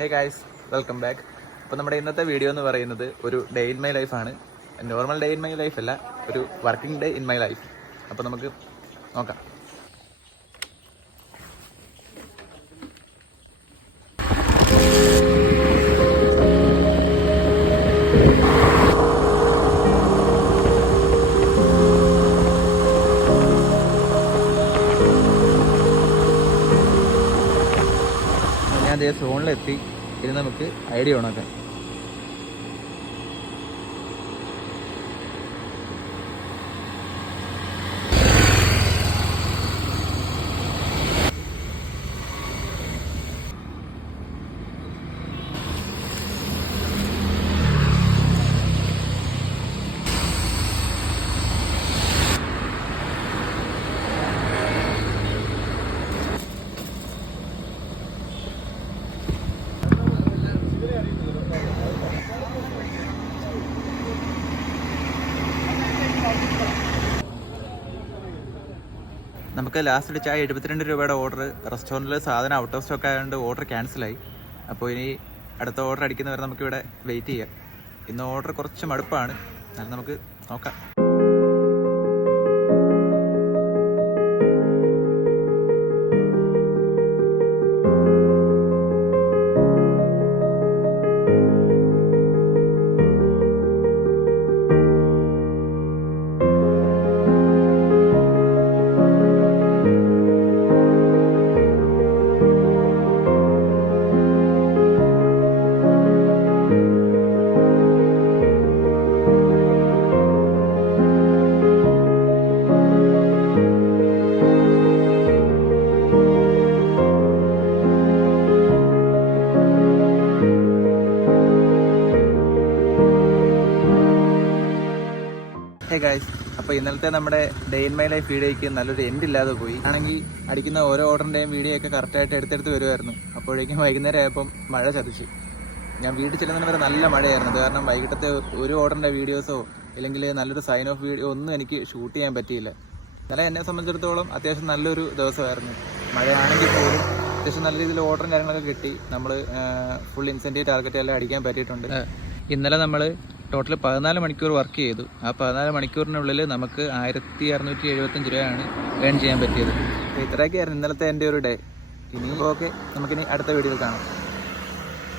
Hey guys, welcome back. അപ്പോൾ നമ്മുടെ ഇന്നത്തെ വീഡിയോ എന്ന് പറയുന്നത് ഒരു ഡേ ഇൻ മൈ ലൈഫാണ്. Normal day in my life അല്ല, ഒരു working day in my life. അപ്പോൾ നമുക്ക് നോക്കാം. ഞാൻ അതേ ഫോണിലെത്തി. ഇത് നമുക്ക് ഐഡിയ ഓണാക്കാം. നമുക്ക് ലാസ്റ്റ് അടിച്ച 72 രൂപയുടെ ഓർഡർ റെസ്റ്റോറൻറ്റിൽ സാധനം ഔട്ട് ഓഫ് സ്റ്റോക്ക് ആയതുകൊണ്ട് ഓർഡർ ക്യാൻസലായി. അപ്പോൾ ഇനി അടുത്ത ഓർഡർ അടിക്കുന്നവരെ നമുക്കിവിടെ വെയിറ്റ് ചെയ്യാം. ഇന്ന് ഓർഡർ കുറച്ച് മടുപ്പാണ്, എന്നാലും നമുക്ക് നോക്കാം. ഹേ ഗായ്സ്, അപ്പോൾ ഇന്നലത്തെ നമ്മുടെ ഡേ ഇൻ മൈ ലൈഫ് വീഡിയോയ്ക്ക് നല്ലൊരു എൻഡ് ഇല്ലാതെ പോയി. ആണെങ്കിൽ അടിക്കുന്ന ഓരോ ഓർഡറിൻ്റെയും വീഡിയോ ഒക്കെ കറക്റ്റായിട്ട് എടുത്തെടുത്ത് വരുമായിരുന്നു. അപ്പോഴേക്കും വൈകുന്നേരം ആയപ്പം മഴ ചതിച്ചു. ഞാൻ വീട്ടിൽ ചെല്ലുന്നതിന് വരെ നല്ല മഴയായിരുന്നു. കാരണം വൈകിട്ടത്തെ ഒരു ഓർഡറിൻ്റെ വീഡിയോസോ അല്ലെങ്കിൽ നല്ലൊരു സൈൻ ഓഫ് വീഡിയോ ഒന്നും എനിക്ക് ഷൂട്ട് ചെയ്യാൻ പറ്റിയില്ല. ഇന്നലെ എന്നെ സംബന്ധിച്ചിടത്തോളം അത്യാവശ്യം നല്ലൊരു ദിവസമായിരുന്നു. മഴയാണെങ്കിൽ പോലും അത്യാവശ്യം നല്ല രീതിയിൽ ഓർഡറും കാര്യങ്ങളൊക്കെ കിട്ടി. നമ്മൾ ഫുൾ ഇൻസെൻറ്റീവ് ടാർഗറ്റ് എല്ലാം അടിക്കാൻ പറ്റിയിട്ടുണ്ട്. ഇന്നലെ നമ്മൾ ടോട്ടൽ 14 മണിക്കൂർ വർക്ക് ചെയ്തു. ആ 14 മണിക്കൂറിനുള്ളിൽ നമുക്ക് 1675 രൂപയാണ് ഏൺ ചെയ്യാൻ പറ്റിയത്. അപ്പോൾ ഇത്രയൊക്കെയായിരുന്നു ഇന്നലത്തെ എൻ്റെ ഒരു ഡേ. ഇനി ഓക്കെ, നമുക്കിനി അടുത്ത വീഡിയോയിൽ കാണാം.